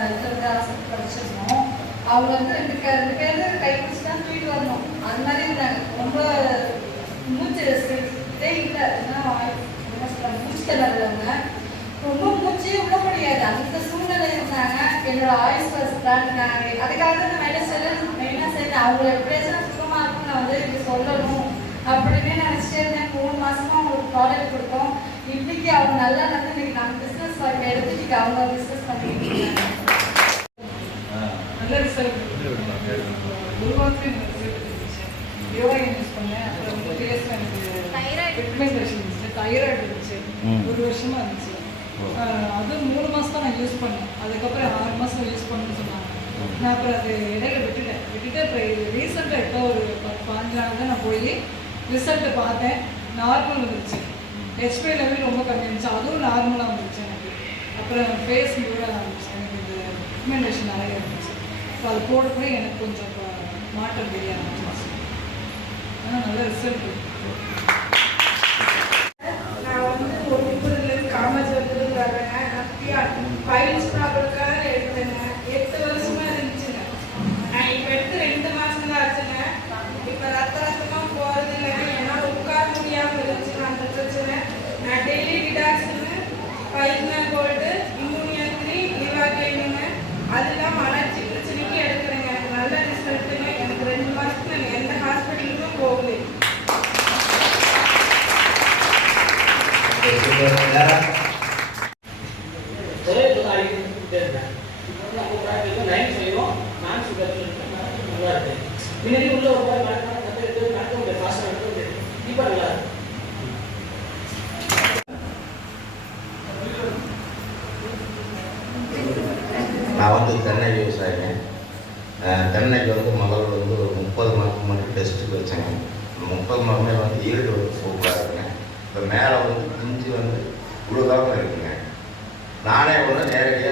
இருக்கிறது ஆசைப்பட்டு படிச்சிருந்தோம். அவங்க வந்து ரெண்டு பேர் கை பிடிச்சி தான் தூக்கிட்டு வரணும். அது மாதிரி இருந்தாங்க. ரொம்ப மூச்சு இதே இல்லை, மூச்சு திணறவங்க, ரொம்ப மூச்சே விட முடியாது அந்த சூழ்நிலை இருந்தாங்க. என்னோட ஆயுஸ் தாண்டினாங்க. அதுக்காக நான் மெயினாக சரி அவங்கள எப்படியாச்சும் சுத்தமாக இருக்கும், நான் வந்து இப்படி சொல்லணும் அப்படின்னு நினச்சிட்டே இருந்தேன். 3 மாசமா அவங்களுக்கு ப்ராடக்ட் கொடுத்தோம். இன்னைக்கு அவங்க நல்லா வந்து இன்னைக்கு நம்ம பிஸ்னஸ் வாய்ப்பை எடுத்துட்டு அவங்க பிஸ்னஸ் பண்ணிட்டு இருக்காங்க. நல்ல ரிசல்ட் யோகா யூஸ் பண்ணேன். அப்புறம் 3 இயர்ஸ் எனக்கு பிக்மெண்டேஷன் இருந்துச்சு, தைராய்டு இருந்துச்சு, 1 வருஷமா இருந்துச்சு. அது 3 மாதம் தான் நான் யூஸ் பண்ணேன். அதுக்கப்புறம் 6 மாதம் யூஸ் பண்ணணும்னு சொன்னாங்க. நான் அப்புறம் அது இடையில விட்டுட்டு இப்போ ரீசெண்டாக இப்போ ஒரு 15 நாள் தான் நான் போய் ரிசல்ட்டை பார்த்தேன். நார்மல் வந்துருச்சு. ஹெச்பி லெவல் ரொம்ப கம்மி இருந்துச்சு, அதுவும் நார்மலாக வந்துருச்சு எனக்கு. அப்புறம் ஃபேஸ் நியூராக இருந்துச்சு, எனக்கு இந்த பிக்மெண்டேஷன் நிறைய இருந்துச்சு. ஸோ அது போடக்கூட எனக்கு கொஞ்சம் மாற்றம் தெரிய ஆரம்பிச்சிருச்சு. ஆனால் நல்ல ரிசல்ட். நான் வந்து ஒரு 30 காமஜபுரம் வரேங்க. ஃபைல்ஸ் ப்ராப்ளம்காக எடுத்தேங்க. 8 வருஷமா இருந்துச்சுங்க. நான் இப்போ எடுத்து 2 மாதம் தான் ஆச்சுங்க. இப்போ ரத்தமாக போகிறது இல்லைங்க. என்னால் உட்கார முடியாமல் இருந்துச்சுங்க அந்த பிரச்சனை. நான் டெய்லி டிடாக்ஷனு, பைக்னா கோல்டு, இம்யூனியா 3, லிவாக்ளைனுங்க, அதெல்லாம் அலர்ஜி பிரச்சனைக்கு எடுக்கிறேங்க. நல்ல ரிசல்ட்டுங்க. எனக்கு 2 மாதத்துக்கு நான் எந்த ஹாஸ்பிட்டலுக்கும் போகலை. நான் வந்து தென்னை விவசாயிங்க. தென்னைக்கு வந்து முதல்ல வந்து ஒரு 30 மாதத்துக்கு மட்டும் டெஸ்ட்டுக்கு வச்சேங்க. 30 மாதமே வந்து ஈல்டு வந்து சூப்பராக இருக்குங்க. இப்போ மேலே வந்து பிஞ்சு வந்து உழுகாமல் இருக்குங்க. நானே வந்து நேரடியாக